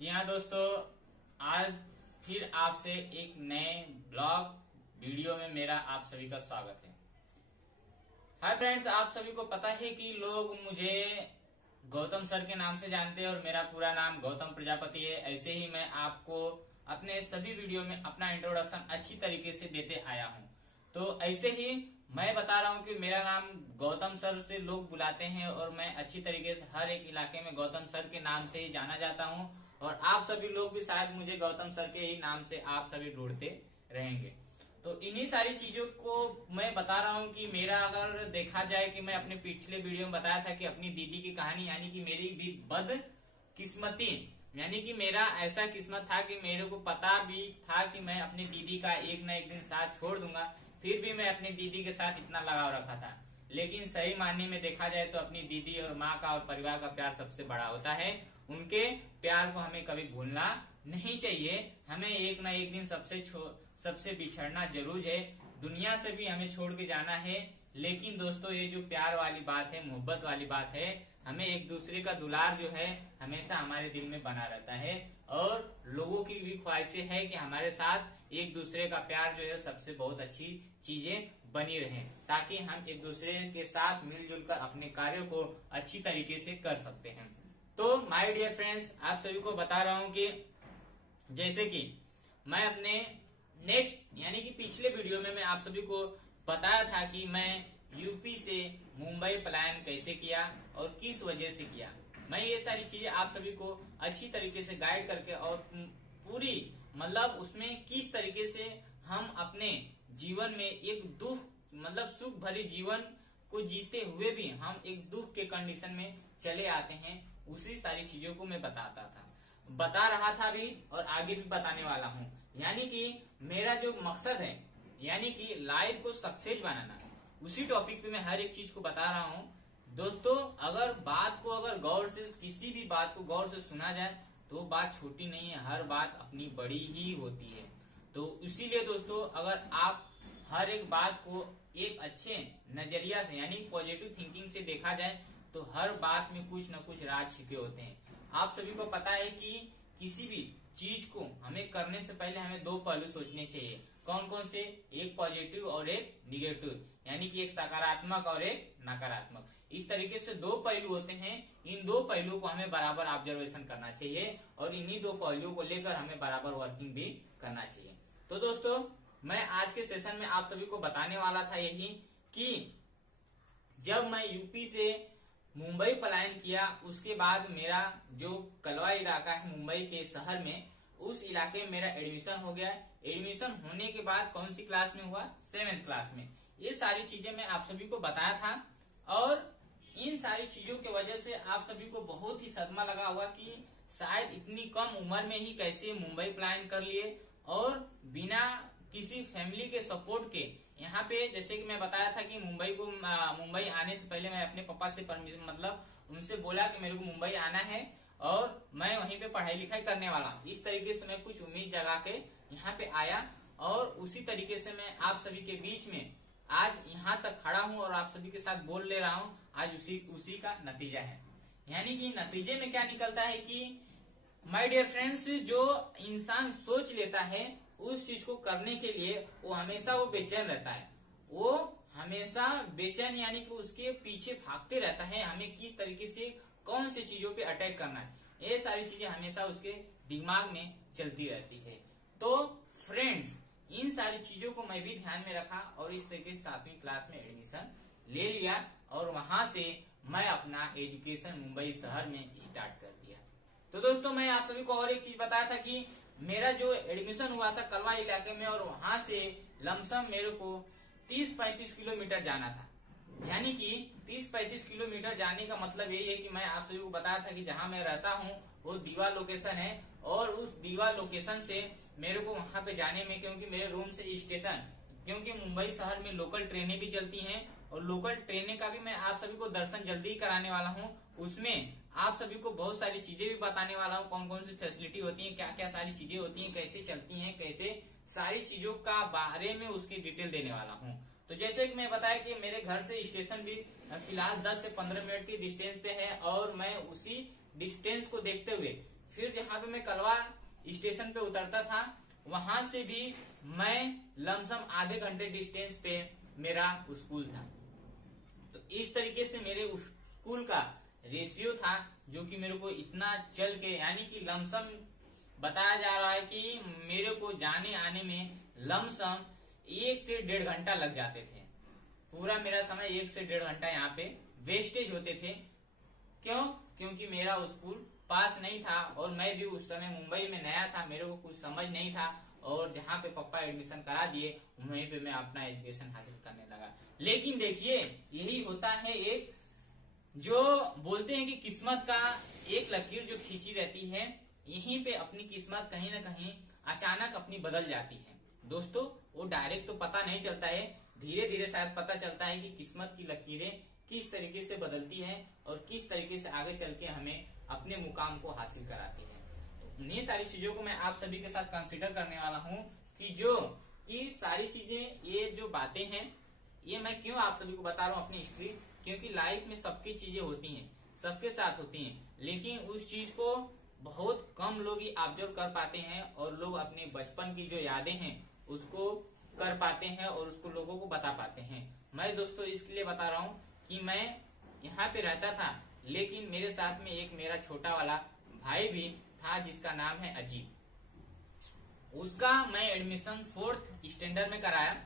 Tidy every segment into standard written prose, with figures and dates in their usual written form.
जी हाँ दोस्तों, आज फिर आपसे एक नए ब्लॉग वीडियो में मेरा आप सभी का स्वागत है। हाय फ्रेंड्स, आप सभी को पता है कि लोग मुझे गौतम सर के नाम से जानते हैं और मेरा पूरा नाम गौतम प्रजापति है। ऐसे ही मैं आपको अपने सभी वीडियो में अपना इंट्रोडक्शन अच्छी तरीके से देते आया हूँ। तो ऐसे ही मैं बता रहा हूँ कि मेरा नाम गौतम सर से लोग बुलाते हैं और मैं अच्छी तरीके से हर एक इलाके में गौतम सर के नाम से ही जाना जाता हूँ और आप सभी लोग भी शायद मुझे गौतम सर के ही नाम से आप सभी ढूंढते रहेंगे। तो इन्हीं सारी चीजों को मैं बता रहा हूँ कि मेरा अगर देखा जाए कि मैं अपने पिछले वीडियो में बताया था कि अपनी दीदी की कहानी, यानी कि मेरी भी बदकिस्मती, यानी कि मेरा ऐसा किस्मत था कि मेरे को पता भी था कि मैं अपनी दीदी का एक न एक दिन साथ छोड़ दूंगा, फिर भी मैं अपनी दीदी के साथ इतना लगाव रखा था। लेकिन सही मायने में देखा जाए तो अपनी दीदी और माँ का और परिवार का प्यार सबसे बड़ा होता है। उनके प्यार को हमें कभी भूलना नहीं चाहिए। हमें एक ना एक दिन सबसे बिछड़ना जरूर है, दुनिया से भी हमें छोड़ के जाना है। लेकिन दोस्तों, ये जो प्यार वाली बात है, मोहब्बत वाली बात है, हमें एक दूसरे का दुलार जो है हमेशा हमारे दिल में बना रहता है और लोगों की भी ख्वाहिशें है कि हमारे साथ एक दूसरे का प्यार जो है सबसे बहुत अच्छी चीजें बनी रहे, ताकि हम एक दूसरे के साथ मिलजुल कर अपने कार्यों को अच्छी तरीके से कर सकते हैं। तो माय डियर फ्रेंड्स, आप सभी को बता रहा हूँ कि जैसे कि मैं अपने नेक्स्ट यानी कि पिछले वीडियो में मैं आप सभी को बताया था कि मैं यूपी से मुंबई पलायन कैसे किया और किस वजह से किया। मैं ये सारी चीजें आप सभी को अच्छी तरीके से गाइड करके और पूरी मतलब उसमें किस तरीके से हम अपने जीवन में एक दुख सुख भरी जीवन को जीते हुए भी हम एक दुख के कंडीशन में चले आते हैं, उसी सारी चीजों को मैं बता रहा था भी और आगे भी बताने वाला हूँ। यानी कि मेरा जो मकसद है, यानी कि लाइफ को सक्सेस बनाना, उसी टॉपिक पे मैं हर एक चीज को बता रहा हूँ। दोस्तों, अगर बात को किसी भी बात को गौर से सुना जाए तो बात छोटी नहीं है, हर बात अपनी बड़ी ही होती है। तो इसीलिए दोस्तों, अगर आप हर एक बात को एक अच्छे नजरिया से यानी पॉजिटिव थिंकिंग से देखा जाए तो हर बात में कुछ न कुछ राज छिपे होते हैं। आप सभी को पता है कि किसी भी चीज को हमें करने से पहले हमें दो पहलू सोचने चाहिए। कौन कौन से? एक पॉजिटिव और एक निगेटिव, यानी कि एक सकारात्मक और एक नकारात्मक। इस तरीके से दो पहलू होते हैं। इन दो पहलुओं को हमें बराबर ऑब्जर्वेशन करना चाहिए और इन्हीं दो पहलुओं को लेकर हमें बराबर वर्किंग भी करना चाहिए। तो दोस्तों, मैं आज के सेशन में आप सभी को बताने वाला था यही कि जब मैं यूपी से मुंबई पलायन किया, उसके बाद मेरा जो कलवा इलाका है मुंबई के शहर में, उस इलाके में मेरा एडमिशन हो गया। एडमिशन होने के बाद कौन सी क्लास में हुआ? 7th क्लास में। ये सारी चीजें मैं आप सभी को बताया था और इन सारी चीजों की वजह से आप सभी को बहुत ही सदमा लगा हुआ कि शायद इतनी कम उम्र में ही कैसे मुंबई पलायन कर लिए और बिना किसी फैमिली के सपोर्ट के। यहाँ पे जैसे कि मैं बताया था कि मुंबई आने से पहले मैं अपने पापा से परमिशन उनसे बोला कि मेरे को मुंबई आना है और मैं वहीं पे पढ़ाई लिखाई करने वाला हूँ। इस तरीके से मैं कुछ उम्मीद जगा के यहाँ पे आया और उसी तरीके से मैं आप सभी के बीच में आज यहाँ तक खड़ा हूँ और आप सभी के साथ बोल ले रहा हूँ। आज उसी का नतीजा है। यानी कि नतीजे में क्या निकलता है कि माय डियर फ्रेंड्स, जो इंसान सोच लेता है उस चीज को करने के लिए वो हमेशा बेचैन रहता है। वो हमेशा बेचैन यानी कि उसके पीछे भागते रहता है, हमें किस तरीके से कौन सी चीजों पे अटैक करना है, ये सारी चीजें हमेशा उसके दिमाग में चलती रहती है। तो फ्रेंड्स, इन सारी चीजों को मैं भी ध्यान में रखा और इस तरीके से 7वीं क्लास में एडमिशन ले लिया और वहां से मैं अपना एजुकेशन मुंबई शहर में स्टार्ट कर दिया। तो दोस्तों, मैं आप सभी को और एक चीज बताया था कि मेरा जो एडमिशन हुआ था कलवा इलाके में और वहां से लमसम मेरे को 30-35 किलोमीटर जाना था। यानी कि 30-35 किलोमीटर जाने का मतलब यही है कि मैं आप सभी को बताया था कि जहां मैं रहता हूं वो दीवा लोकेशन है और उस दीवा लोकेशन से मेरे को वहां पे जाने में, क्योंकि मेरे रूम से स्टेशन, क्योंकि मुंबई शहर में लोकल ट्रेनें भी चलती हैं और लोकल ट्रेनें का भी मैं आप सभी को दर्शन जल्दी ही कराने वाला हूँ। उसमें आप सभी को बहुत सारी चीजें भी बताने वाला हूँ, कौन कौन सी फैसिलिटी होती है, क्या क्या सारी चीजें होती हैं, कैसे चलती हैं, कैसे सारी चीजों का बारे में उसकी डिटेल देने वाला हूँ। तो जैसे कि मैं बताया कि मेरे घर से स्टेशन भी फिलहाल 10 से 15 मिनट की डिस्टेंस पे है और मैं उसी डिस्टेंस को देखते हुए फिर जहाँ पे मैं कलवा स्टेशन पे उतरता था वहां से भी मैं लमसम आधे घंटे डिस्टेंस पे मेरा स्कूल था। तो इस तरीके से मेरे उस स्कूल का रेशियो था, जो कि मेरे को इतना चल के यानी कि लमसम बताया जा रहा है कि मेरे को जाने आने में लमसम 1 से 1.5 घंटा लग जाते थे। पूरा मेरा समय 1 से 1.5 घंटा यहाँ पे वेस्टेज होते थे। क्यों? क्योंकि मेरा स्कूल पास नहीं था और मैं भी उस समय मुंबई में नया था, मेरे को कुछ समझ नहीं था, और जहाँ पे पापा एडमिशन करा दिए वहीं पे मैं अपना एजुकेशन हासिल करने लगा। लेकिन देखिए, यही होता है एक जो बोलते हैं कि किस्मत का एक लकीर जो खींची रहती है, यहीं पे अपनी किस्मत कहीं ना कहीं अचानक अपनी बदल जाती है। दोस्तों, वो डायरेक्ट तो पता नहीं चलता है, धीरे धीरे शायद पता चलता है कि किस्मत की लकीरें किस तरीके से बदलती है और किस तरीके से आगे चल के हमें अपने मुकाम को हासिल कराती है। तो इन्हीं सारी चीजों को मैं आप सभी के साथ कंसिडर करने वाला हूँ कि सारी चीजें, ये जो बातें हैं, ये मैं क्यों आप सभी को बता रहा हूँ अपनी हिस्ट्री, क्योंकि लाइफ में सबकी चीजें होती हैं, सबके साथ होती हैं, लेकिन उस चीज को बहुत कम लोग ही ऑब्जर्व कर पाते हैं और लोग अपने बचपन की जो यादें हैं उसको कर पाते हैं और उसको लोगों को बता पाते हैं। मैं दोस्तों इसके लिए बता रहा हूँ कि मैं यहाँ पे रहता था, लेकिन मेरे साथ में एक मेरा छोटा वाला भाई भी था जिसका नाम है अजीब। उसका मैं एडमिशन 4th स्टैंडर्ड में कराया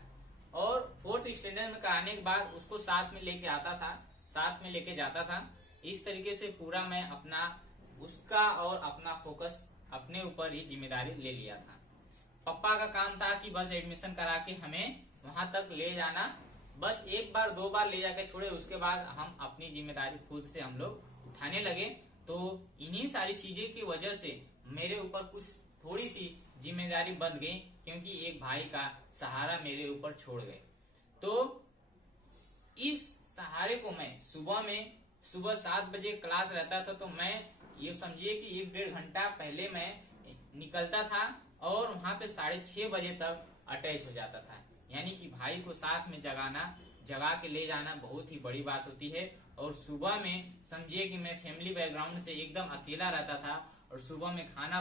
और 4th स्टैंडर्ड में कराने के बाद उसको साथ में लेके आता था, साथ में लेके जाता था। इस तरीके से पूरा मैं अपना उसका और अपना फोकस अपने ऊपर ही जिम्मेदारी ले लिया था। पापा का काम था कि बस एडमिशन करा के हमें वहां तक ले जाना, बस 1 बार 2 बार ले जाके छोड़े, उसके बाद हम अपनी जिम्मेदारी खुद से हम लोग उठाने लगे। तो इन्हीं सारी चीजें की वजह से मेरे ऊपर कुछ थोड़ी सी जिम्मेदारी बन गई, क्योंकि एक भाई का सहारा मेरे ऊपर छोड़ गए। तो इस सहारे को मैं सुबह 7 बजे क्लास रहता था, तो मैं ये समझिए कि 1-1.5 घंटा पहले मैं निकलता था और वहां पे 6:30 बजे तक अटैच हो जाता था। यानी कि भाई को साथ में जगा के ले जाना बहुत ही बड़ी बात होती है। और सुबह में समझिए कि मैं फैमिली बैकग्राउंड से एकदम अकेला रहता था और सुबह में खाना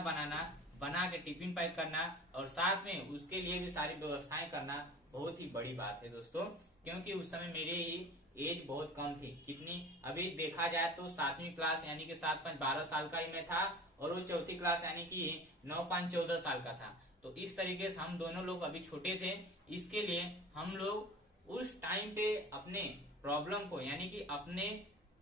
बना के टिफिन पैक करना और साथ में उसके लिए भी सारी व्यवस्थाएं करना बहुत ही बड़ी बात है दोस्तों, क्योंकि उस समय मेरे ही एज बहुत कम थी। कितनी, अभी देखा जाए तो 7वीं क्लास यानी कि 7-5 12 साल का ही मैं था और वो 4थी क्लास यानी कि 9-5 14 साल का था। तो इस तरीके से हम दोनों लोग अभी छोटे थे। इसके लिए हम लोग उस टाइम पे अपने प्रॉब्लम को यानी कि अपने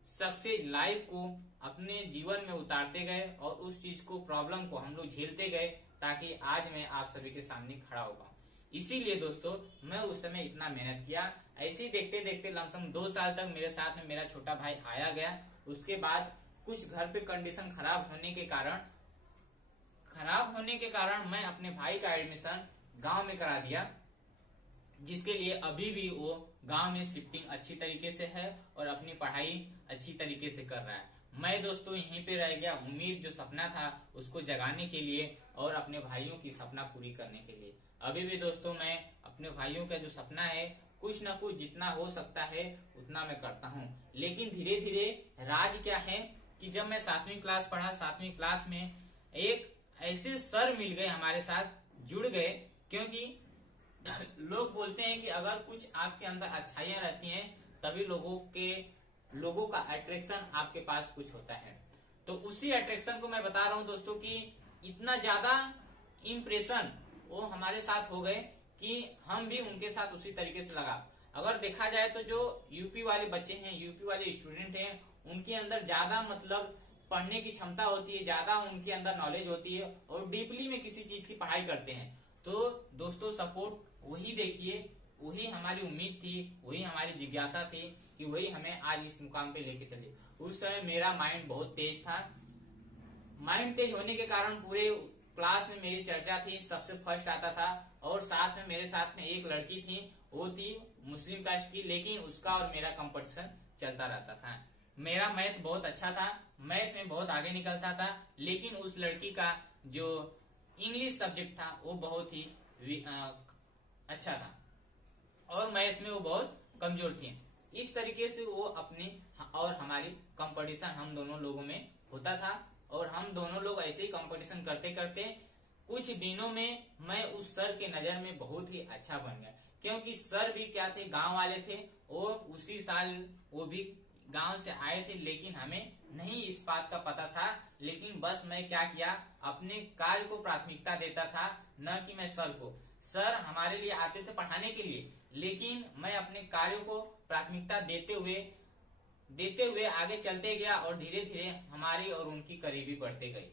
सक्सेस लाइफ को अपने जीवन में उतारते गए और उस चीज को, प्रॉब्लम को हम लोग झेलते गए, ताकि आज मैं आप सभी के सामने खड़ा हो पाऊं। इसीलिए दोस्तों मैं उस समय इतना मेहनत किया। ऐसे ही देखते देखते लमसम 2 साल तक मेरे साथ में मेरा छोटा भाई आया गया। उसके बाद कुछ घर पे कंडीशन खराब होने के कारण मैं अपने भाई का एडमिशन गांव में करा दिया, जिसके लिए अभी भी वो गांव में शिफ्टिंग अच्छी तरीके से है और अपनी पढ़ाई अच्छी तरीके से कर रहा है। मैं दोस्तों यहीं पे रह गया, उम्मीद जो सपना था उसको जगाने के लिए और अपने भाइयों की सपना पूरी करने के लिए। अभी भी दोस्तों मैं अपने भाइयों का जो सपना है, कुछ न कुछ जितना हो सकता है उतना मैं करता हूँ। लेकिन धीरे धीरे राज क्या है कि जब मैं 7वीं क्लास पढ़ा, 7वीं क्लास में एक ऐसे सर मिल गए, हमारे साथ जुड़ गए, क्योंकि लोग बोलते हैं कि अगर कुछ आपके अंदर अच्छाइयां रहती हैं तभी लोगों का अट्रैक्शन आपके पास कुछ होता है। तो उसी अट्रैक्शन को मैं बता रहा हूं दोस्तों कि इतना ज्यादा इम्प्रेशन वो हमारे साथ हो गए कि हम भी उनके साथ उसी तरीके से लगा। अगर देखा जाए तो जो यूपी वाले बच्चे हैं, यूपी वाले स्टूडेंट हैं, उनके अंदर ज्यादा मतलब पढ़ने की क्षमता होती है, ज्यादा उनके अंदर नॉलेज होती है और डीपली में किसी चीज की पढ़ाई करते हैं। तो दोस्तों सपोर्ट वही देखिए, वही हमारी उम्मीद थी, वही हमारी जिज्ञासा थी कि वही हमें आज इस मुकाम पे लेके चले। उस समय मेरा माइंड बहुत तेज था। माइंड तेज होने के कारण पूरे क्लास में मेरी चर्चा थी, सबसे फर्स्ट आता था। और साथ में मेरे साथ में एक लड़की थी, वो थी मुस्लिम कास्ट की, लेकिन उसका और मेरा कंपटीशन चलता रहता था। मेरा मैथ बहुत अच्छा था, मैथ में बहुत आगे निकलता था, लेकिन उस लड़की का जो इंग्लिश सब्जेक्ट था वो बहुत ही अच्छा था और मैथ में वो बहुत कमजोर थी। इस तरीके से वो अपनी और हमारी कंपटीशन हम दोनों लोगों में होता था और हम दोनों लोग ऐसे ही कंपटीशन करते करते कुछ दिनों में मैं उस सर के नजर में बहुत ही अच्छा बन गया, क्योंकि सर भी क्या थे, गांव वाले थे और उसी साल वो भी गांव से आए थे, लेकिन हमें नहीं इस बात का पता था। लेकिन बस मैं क्या किया, अपने कार्य को प्राथमिकता देता था, न कि मैं सर को। सर हमारे लिए आते थे पढ़ाने के लिए, लेकिन मैं अपने कार्यों को प्राथमिकता देते हुए आगे चलते गया और धीरे धीरे हमारी और उनकी करीबी बढ़ते गए।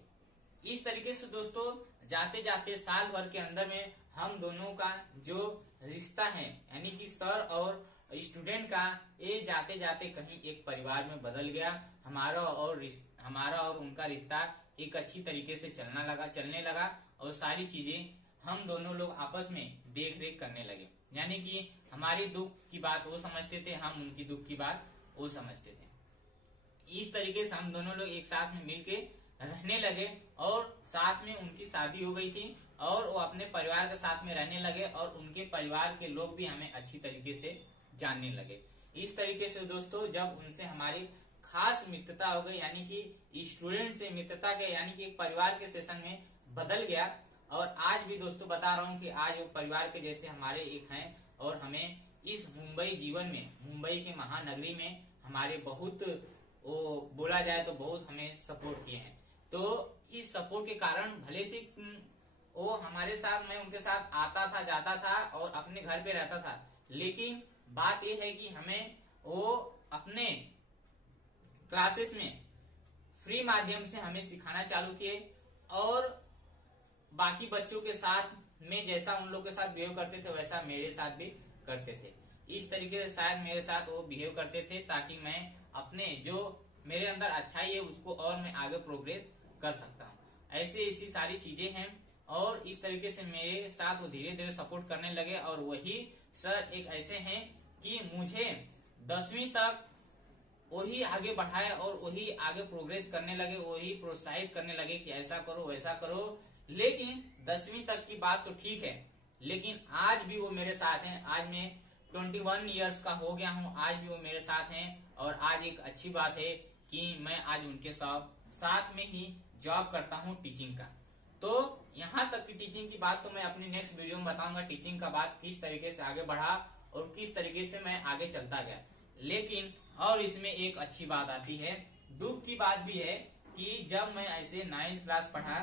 इस तरीके से दोस्तों जाते जाते साल भर के अंदर में हम दोनों का जो रिश्ता है, यानी कि सर और स्टूडेंट का, ये जाते जाते कहीं एक परिवार में बदल गया। हमारा और उनका रिश्ता एक अच्छी तरीके से चलने लगा और सारी चीजें हम दोनों लोग आपस में देख रेख करने लगे। यानी कि हमारी दुख की बात वो समझते थे, हम उनकी दुख की बात वो समझते थे। इस तरीके से हम दोनों लोग एक साथ में मिलके रहने लगे और साथ में उनकी शादी हो गई थी और वो अपने परिवार के साथ में रहने लगे और उनके परिवार के लोग भी हमें अच्छी तरीके से जानने लगे। इस तरीके से दोस्तों जब उनसे हमारी खास मित्रता हो गई, यानी कि स्टूडेंट से मित्रता के यानी कि एक परिवार के सेशन में बदल गया। और आज भी दोस्तों बता रहा हूँ कि आज वो परिवार के जैसे हमारे एक हैं और हमें इस मुंबई जीवन में, मुंबई के महानगरी में हमारे बहुत वो बोला जाए तो बहुत हमें सपोर्ट किए हैं। तो इस सपोर्ट के कारण भले से वो हमारे साथ, मैं उनके साथ आता था जाता था और अपने घर पे रहता था, लेकिन बात यह है कि हमें वो अपने क्लासेस में फ्री माध्यम से हमें सिखाना चालू किए और बाकी बच्चों के साथ में जैसा उन लोग के साथ बिहेव करते थे वैसा मेरे साथ भी करते थे। इस तरीके से शायद मेरे साथ वो बिहेव करते थे ताकि मैं अपने जो मेरे अंदर अच्छाई है उसको और मैं आगे प्रोग्रेस कर सकता हूँ। ऐसे इसी सारी चीजें हैं और इस तरीके से मेरे साथ वो धीरे धीरे सपोर्ट करने लगे। और वही सर एक ऐसे हैं कि मुझे 10वीं तक वही आगे बढ़ाए और वही आगे प्रोग्रेस करने लगे, वही प्रोत्साहित करने लगे कि ऐसा करो वैसा करो। लेकिन 10वीं तक की बात तो ठीक है, लेकिन आज भी वो मेरे साथ हैं। आज मैं 21 इयर्स का हो गया हूँ, आज भी वो मेरे साथ हैं। और आज एक अच्छी बात है कि मैं आज उनके साथ में ही जॉब करता हूँ टीचिंग का। तो यहाँ तक की टीचिंग की बात तो मैं अपनी नेक्स्ट वीडियो में बताऊंगा, टीचिंग का बात किस तरीके से आगे बढ़ा और किस तरीके से मैं आगे चलता गया। लेकिन और इसमें एक अच्छी बात आती है, दुख की बात भी है कि जब मैं ऐसे 9th क्लास पढ़ा,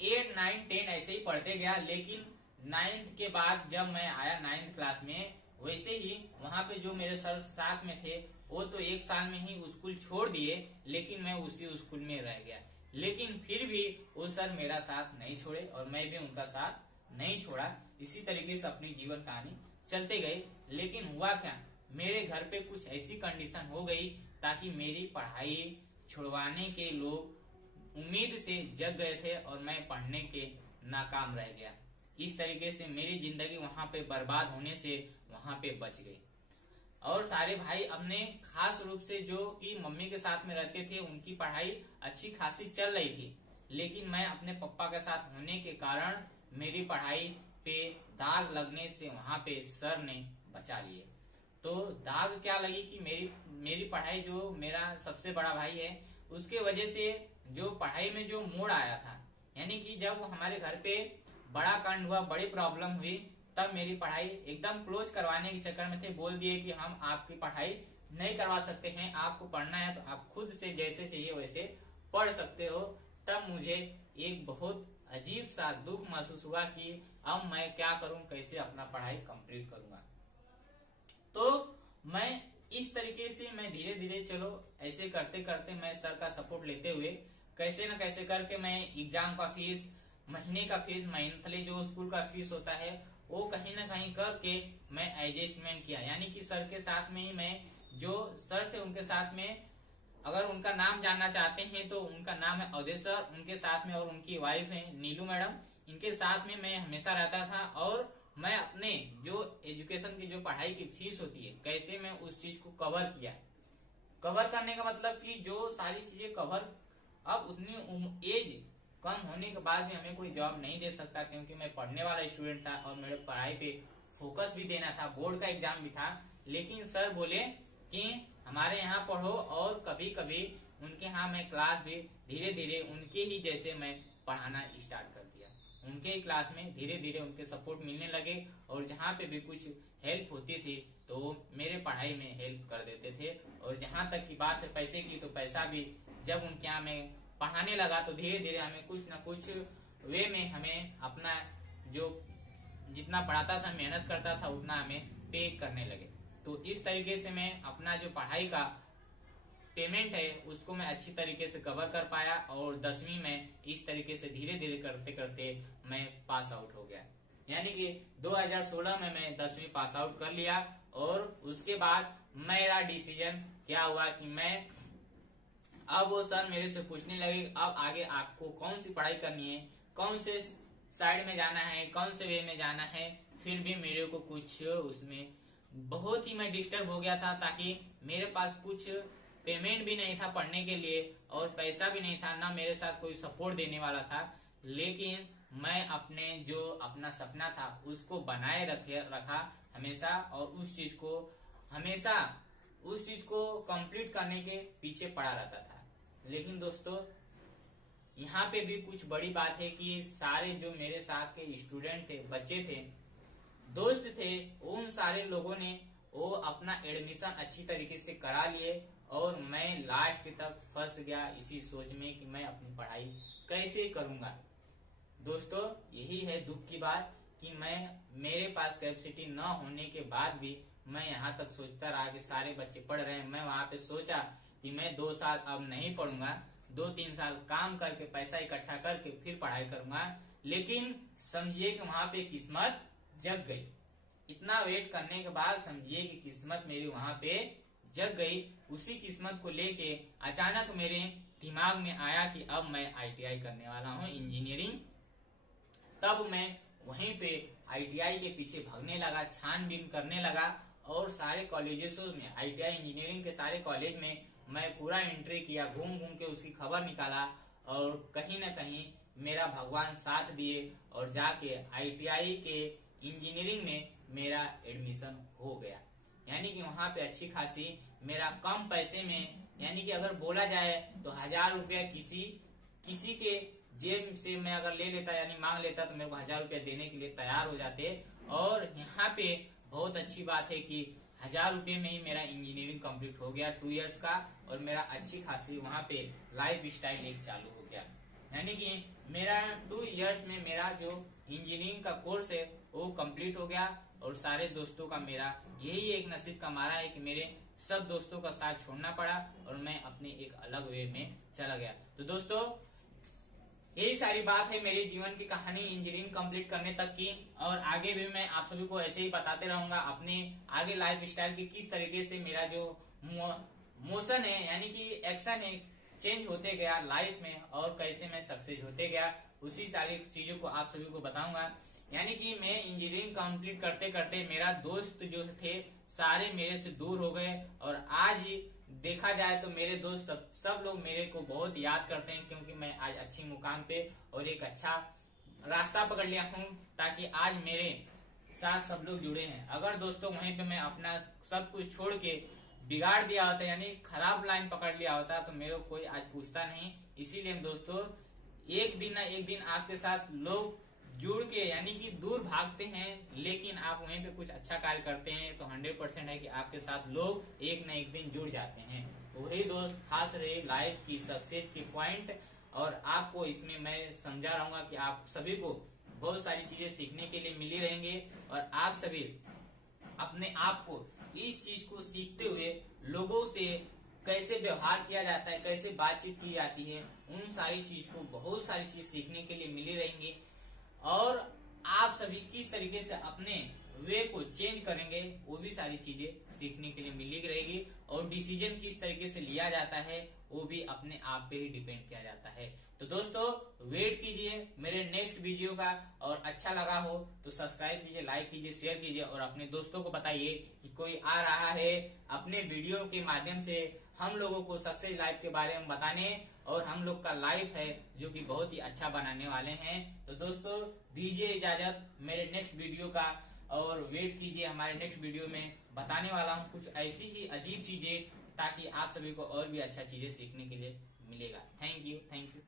8, 9, 10 ऐसे ही पढ़ते गया, लेकिन 9th के बाद जब मैं आया 9th क्लास में, वैसे ही वहां पे जो मेरे सर साथ में थे वो तो एक साल में ही स्कूल छोड़ दिए, लेकिन मैं उसी स्कूल में रह गया। लेकिन फिर भी वो सर मेरा साथ नहीं छोड़े और मैं भी उनका साथ नहीं छोड़ा। इसी तरीके से अपनी जीवन कहानी चलते गए। लेकिन हुआ क्या, मेरे घर पे कुछ ऐसी कंडीशन हो गई ताकि मेरी पढ़ाई छुड़वाने के लोग उम्मीद से जग गए थे और मैं पढ़ने के नाकाम रह गया। इस तरीके से मेरी जिंदगी वहां पे बर्बाद होने से वहां पे बच गई। और सारे भाई अपने खास रूप से जो कि मम्मी के साथ में रहते थे, उनकी पढ़ाई अच्छी खासी चल रही थी, लेकिन मैं अपने पापा के साथ होने के कारण मेरी पढ़ाई पे दाग लगने से वहां पे सर ने बचा लिए। तो दाग क्या लगी कि मेरी पढ़ाई, जो मेरा सबसे बड़ा भाई है, उसके वजह से जो पढ़ाई में जो मोड़ आया था, यानी कि जब हमारे घर पे बड़ा कांड हुआ, बड़ी प्रॉब्लम हुई, तब मेरी पढ़ाई एकदम क्लोज करवाने के चक्कर में थे। बोल दिए कि हम आपकी पढ़ाई नहीं करवा सकते हैं, आपको पढ़ना है तो आप खुद से जैसे चाहिए वैसे पढ़ सकते हो। तब मुझे एक बहुत अजीब सा दुख महसूस हुआ कि अब मैं क्या करूं, कैसे अपना पढ़ाई कंप्लीट करूंगा। तो मैं इस तरीके से मैं धीरे धीरे चलो ऐसे करते करते मैं सर का सपोर्ट लेते हुए कैसे न कैसे करके मैं एग्जाम का फीस, महीने का फीस, मंथली जो स्कूल का फीस होता है वो कहीं ना कहीं करके मैं एडजस्टमेंट किया। यानी कि सर के साथ में ही मैं, जो सर थे उनके साथ में, अगर उनका नाम जानना चाहते हैं तो उनका नाम है अवधेश सर, उनके साथ में और उनकी वाइफ है नीलू मैडम, इनके साथ में मैं हमेशा रहता था। और मैं अपने जो एजुकेशन की जो पढ़ाई की फीस होती है, कैसे मैं उस चीज को कवर किया। कवर करने का मतलब कि जो सारी चीजें कवर, अब उतनी एज कम होने के बाद भी हमें कोई जॉब नहीं दे सकता, क्योंकि मैं पढ़ने वाला स्टूडेंट था और मेरे पढ़ाई पे फोकस भी देना था, बोर्ड का एग्जाम भी था। लेकिन सर बोले कि हमारे यहाँ पढ़ो और कभी कभी उनके यहाँ मैं क्लास भी धीरे धीरे उनके ही जैसे मैं पढ़ाना स्टार्ट कर दिया। उनके ही क्लास में धीरे धीरे उनके सपोर्ट मिलने लगे और जहाँ पे भी कुछ हेल्प होती थी तो मेरे पढ़ाई में हेल्प कर देते थे। और जहाँ तक की बात है पैसे की, तो पैसा भी जब उनके यहाँ मैं पढ़ाने लगा तो धीरे धीरे हमें कुछ न कुछ वे में हमें अपना जो जितना पढ़ाता था, मेहनत करता था, उतना हमें पे करने लगे। तो इस तरीके से मैं अपना जो पढ़ाई का पेमेंट है उसको मैं अच्छी तरीके से कवर कर पाया और 10वीं में इस तरीके से धीरे धीरे करते करते मैं पास आउट हो गया। यानी कि 2016 में मैं 10वीं पास आउट कर लिया। और उसके बाद मेरा डिसीजन क्या हुआ कि मैं अब वो सर मेरे से पूछने लगे अब आगे आपको कौन सी पढ़ाई करनी है, कौन से साइड में जाना है, कौन से वे में जाना है। फिर भी मेरे को कुछ उसमें बहुत ही मैं डिस्टर्ब हो गया था, ताकि मेरे पास कुछ पेमेंट भी नहीं था पढ़ने के लिए और पैसा भी नहीं था, ना मेरे साथ कोई सपोर्ट देने वाला था। लेकिन मैं अपना सपना था उसको बनाए रखा हमेशा, और उस चीज को कंप्लीट करने के पीछे पड़ा रहता था। लेकिन दोस्तों यहाँ पे भी कुछ बड़ी बात है कि सारे जो मेरे साथ के स्टूडेंट थे, बच्चे थे, दोस्त थे, उन सारे लोगों ने वो अपना एडमिशन अच्छी तरीके से करा लिए और मैं लास्ट तक फंस गया इसी सोच में कि मैं अपनी पढ़ाई कैसे करूंगा। दोस्तों यही है दुख की बात कि मेरे पास कैपेसिटी न होने के बाद भी मैं यहाँ तक सोचता रहा कि सारे बच्चे पढ़ रहे हैं। मैं वहाँ पे सोचा कि मैं 2 साल अब नहीं पढ़ूंगा, 2-3 साल काम करके पैसा इकट्ठा करके फिर पढ़ाई करूंगा। लेकिन समझिए कि वहाँ पे किस्मत जग गई। इतना वेट करने के बाद समझिए कि किस्मत मेरी वहाँ पे जग गई। उसी किस्मत को लेके अचानक मेरे दिमाग में आया कि अब मैं ITI करने वाला हूँ, इंजीनियरिंग। तब मैं वहीं पे ITI के पीछे भागने लगा, छानबीन करने लगा और सारे कॉलेजेस में ITI इंजीनियरिंग के सारे कॉलेज में मैं पूरा एंट्री किया, घूम घूम के उसकी खबर निकाला और कहीं न कहीं मेरा भगवान साथ दिए और जाके ITI के इंजीनियरिंग में मेरा एडमिशन हो गया। यानी कि वहाँ पे अच्छी खासी मेरा कम पैसे में, यानी कि अगर बोला जाए तो 1000 रुपया किसी के जेब से मैं अगर ले लेता यानी मांग लेता तो मेरे को 1000 रुपया देने के लिए तैयार हो जाते। और यहाँ पे बहुत अच्छी बात है कि 1000 रुपये में ही मेरा इंजीनियरिंग कंप्लीट हो गया 2 इयर्स का, और मेरा अच्छी खासी वहाँ पे लाइफ स्टाइल एक चालू हो गया। यानी कि मेरा 2 इयर्स में मेरा जो इंजीनियरिंग का कोर्स है वो कंप्लीट हो गया। और सारे दोस्तों का मेरा यही एक नसीब का मारा है कि मेरे सब दोस्तों का साथ छोड़ना पड़ा और मैं अपने एक अलग वे में चला गया। तो दोस्तों यही सारी बात है मेरे जीवन की कहानी इंजीनियरिंग कंप्लीट करने तक की, और आगे भी मैं आप सभी को ऐसे ही बताते रहूंगा अपने आगे लाइफ स्टाइल की किस तरीके से मेरा जो मोशन है यानी कि एक्शन है चेंज होते गया लाइफ में और कैसे मैं सक्सेस होते गया, उसी सारी चीजों को आप सभी को बताऊंगा। यानी कि मैं इंजीनियरिंग कंप्लीट करते करते मेरा दोस्त जो थे सारे मेरे से दूर हो गए, और आज देखा जाए तो मेरे दोस्त सब लोग मेरे को बहुत याद करते हैं, क्योंकि मैं आज अच्छी मुकाम पे और एक अच्छा रास्ता पकड़ लिया हूँ, ताकि आज मेरे साथ सब लोग जुड़े हैं। अगर दोस्तों वहीं पे मैं अपना सब कुछ छोड़ के बिगाड़ दिया होता यानी खराब लाइन पकड़ लिया होता तो मेरे को कोई आज पूछता नहीं। इसीलिए दोस्तों एक दिन ना एक दिन आपके साथ लोग जुड़ के यानी कि दूर भागते हैं, लेकिन आप वहीं पे कुछ अच्छा कार्य करते हैं तो 100% है कि आपके साथ लोग एक न एक दिन जुड़ जाते हैं। वही दोस्त खास रहे लाइफ की सक्सेस की पॉइंट, और आपको इसमें मैं समझा रहूंगा कि आप सभी को बहुत सारी चीजें सीखने के लिए मिली रहेंगे, और आप सभी अपने आप को इस चीज को सीखते हुए लोगों से कैसे व्यवहार किया जाता है, कैसे बातचीत की जाती है, उन सारी चीज को बहुत सारी चीज सीखने के लिए मिली रहेंगी। और आप सभी किस तरीके से अपने वे को चेंज करेंगे वो भी सारी चीजें सीखने के लिए मिली रहेगी, और डिसीजन किस तरीके से लिया जाता है वो भी अपने आप पे ही डिपेंड किया जाता है। तो दोस्तों वेट कीजिए मेरे नेक्स्ट वीडियो का, और अच्छा लगा हो तो सब्सक्राइब कीजिए, लाइक कीजिए, शेयर कीजिए, और अपने दोस्तों को बताइए कि कोई आ रहा है अपने वीडियो के माध्यम से हम लोगों को सक्सेस लाइफ के बारे में बताने, और हम लोग का लाइफ है जो कि बहुत ही अच्छा बनाने वाले हैं। तो दोस्तों दीजिए इजाजत मेरे नेक्स्ट वीडियो का, और वेट कीजिए हमारे नेक्स्ट वीडियो में बताने वाला हूँ कुछ ऐसी ही अजीब चीजें, ताकि आप सभी को और भी अच्छा चीजें सीखने के लिए मिलेगा। Thank you.